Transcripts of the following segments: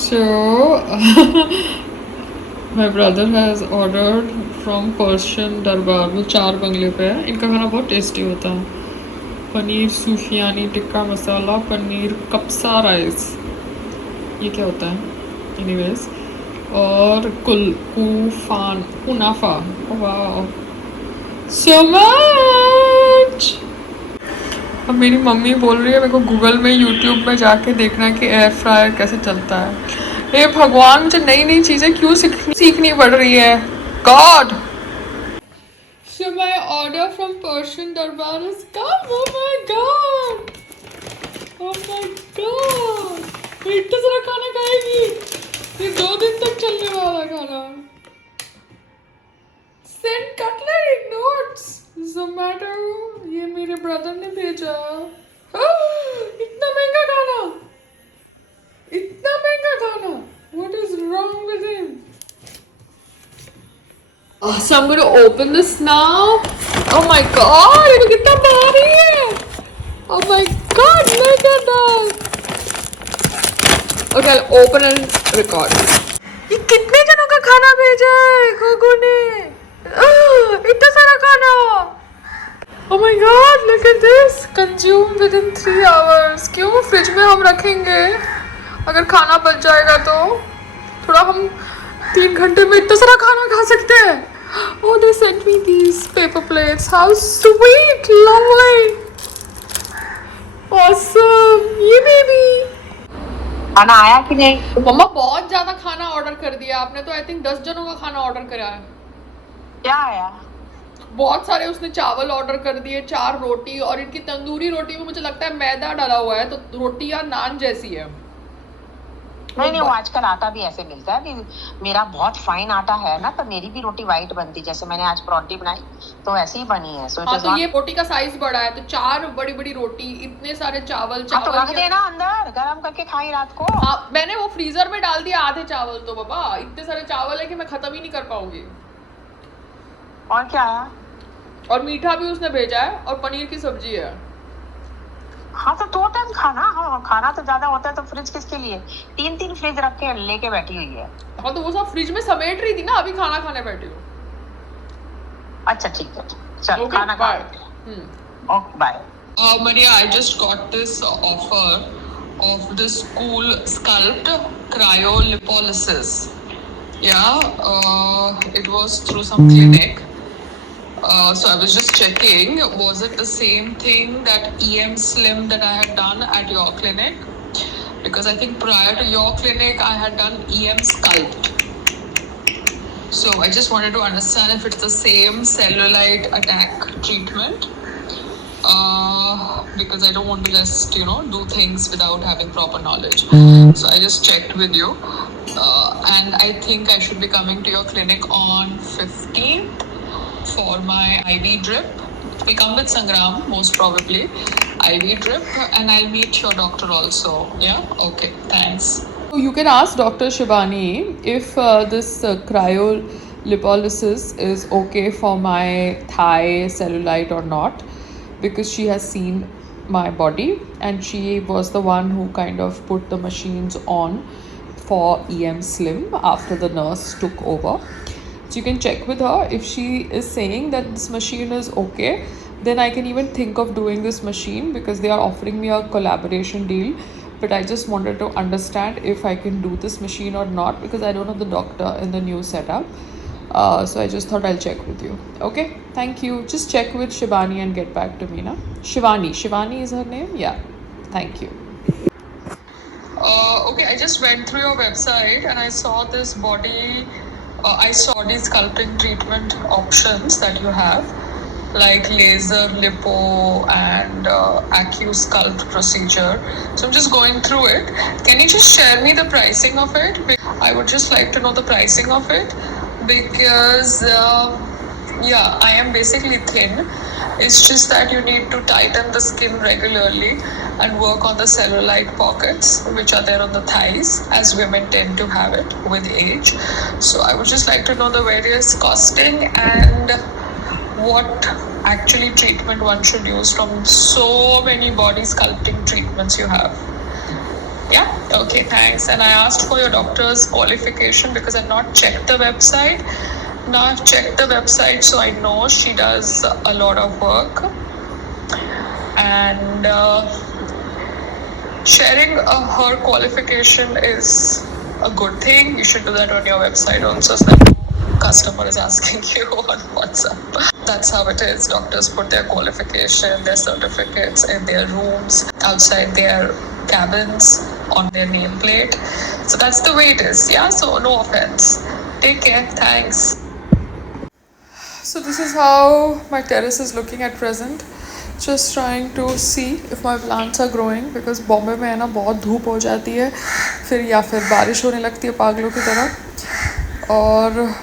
So, my brother has ordered from Persian दरबार, वो 4 बंगले पे है. इनका खाना बहुत टेस्टी होता है. पनीर सूफियानी टिक्का मसाला, पनीर कप्सा राइस. ये क्या होता है? एनीवेज. और कुनाफा. वाह, सो मच. अब मेरी मम्मी बोल रही है मेरे को गूगल में यूट्यूब में जाके देखना है कि एयर फ्रायर कैसे चलता है. हे भगवान, मुझे नई नई चीज़ें क्यों सीखनी पड़ रही है. God. So my order from Persian Darbar has come. Oh my god. Oh my god. मैं इतना सारा खाना खाएगी. ये 2 दिन तक चलने वाला खाना. Send cutlery notes. Zomato. ये मेरे ब्रदर ने भेजा. इतना महंगा खाना. इतना महंगा खाना. What is wrong with him? So I'm going to open this now. Oh my god, ये कितना भारी है. Oh my god, look at that. Okay, I'll open and record. ये कितने जनों का खाना भेजा है गोगो ने. इतना सारा खाना. Oh my god, look at this. Consumed within 3 hours. क्यों फ्रिज में हम रखेंगे? अगर खाना बच जाएगा तो थोड़ा हम 3 घंटे में इतना सारा खाना खा सकते हैं. Oh, they sent me these paper plates. How sweet, lovely, awesome. ये baby. खाना आया कि नहीं? मम्मा बहुत ज्यादा खाना ऑर्डर कर दिया आपने तो. आई थिंक 10 जनों का खाना ऑर्डर करा है. क्या आया? बहुत सारे उसने चावल ऑर्डर कर दिए, 4 रोटी, और इनकी तंदूरी रोटी में मुझे लगता है मैदा डाला हुआ है, तो रोटी या नान जैसी है. नहीं, वो आजकल आटा भी ऐसे मिलता है. मेरा बहुत फाइन आटा है ना, तो मेरी भी रोटी वाइट बनती. जैसे मैंने आज परोठी बनाई तो ऐसी ही बनी है. हाँ, तो ये रोटी का साइज बड़ा है, तो 4 बड़ी बड़ी रोटी, इतने सारे चावल. तो रख देना अंदर, गरम करके खाई रात को. हाँ, मैंने वो फ्रीजर में डाल दिया आधे चावल. तो बाबा इतने सारे चावल है कि मैं खत्म ही नहीं कर पाऊंगी. और क्या है? और मीठा भी उसने भेजा है, और पनीर की सब्जी है. हाँ, तो 2 टाइम खाना. हाँ, खाना तो ज्यादा होता है तो फ्रिज किसके लिए? 3 फ्रिज रख के लेके बैठी हुई है. हाँ, तो वो सब फ्रिज में समेट रही थी ना, अभी खाना खाने बैठी हूँ. अच्छा ठीक है, चल खाना खा. Okay bye. Maria, I just got this offer of this cool Sculpt cryolipolysis. Yeah, it was through some clinic. So I was just checking, was it the same thing that EM Slim that I had done at your clinic? Because I think prior to your clinic, I had done EM Sculpt. So I just wanted to understand if it's the same cellulite attack treatment. Because I don't want to just, do things without having proper knowledge. So I just checked with you. And I think I should be coming to your clinic on 15th for my IV drip. We come with Sangram, most probably. IV drip, and I'll meet your doctor also. Yeah? Okay, thanks. You can ask Dr. Shivani if this cryolipolysis is okay for my thigh cellulite or not, because she has seen my body and she was the one who kind of put the machines on for EM Slim after the nurse took over. So you can check with her. If she is saying that this machine is okay, then I can even think of doing this machine, because they are offering me a collaboration deal. But I just wanted to understand if I can do this machine or not, because I don't know the doctor in the new setup. So I just thought I'll check with you. Okay, thank you. Just check with Shivani and get back to me now. Shivani is her name. Yeah, thank you. Okay, I just went through your website and I saw this body. I saw these sculpting treatment options that you have, like laser, lipo, and AccuSculpt procedure. So I'm just going through it. Can you just share me the pricing of it? I would just like to know the pricing of it, because I am basically thin. It's just that you need to tighten the skin regularly and work on the cellulite pockets which are there on the thighs, as women tend to have it with age. So I would just like to know the various costing and what actually treatment one should use from so many body sculpting treatments you have. Yeah, okay, thanks. And I asked for your doctor's qualification because I've not checked the website. Now I've checked the website, so I know she does a lot of work. And sharing her qualification is a good thing. You should do that on your website also, so that no customer is asking you on WhatsApp. That's how it is. Doctors put their qualification, their certificates in their rooms, outside their cabins, on their nameplate. So that's the way it is. Yeah, so no offense. Take care. Thanks. So this is how my terrace is looking at present. Just trying to see if my plants are growing because Bombay में है ना बहुत धूप हो जाती है फिर या फिर बारिश होने लगती है पागलों की तरह और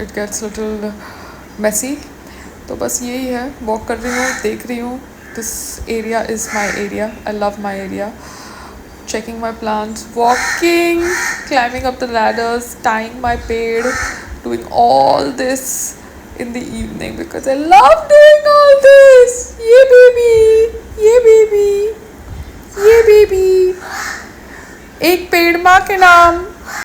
it gets little messy. तो बस यही है, वॉक कर रही हूँ, देख रही हूँ. This area is my area. I love my area. Checking my plants, walking, climbing up the ladders, tying my ped, doing all this in the evening because I love doing all this. Yeah, baby. Yeah, baby. Yeah, baby. एक पेड़ माँ के नाम.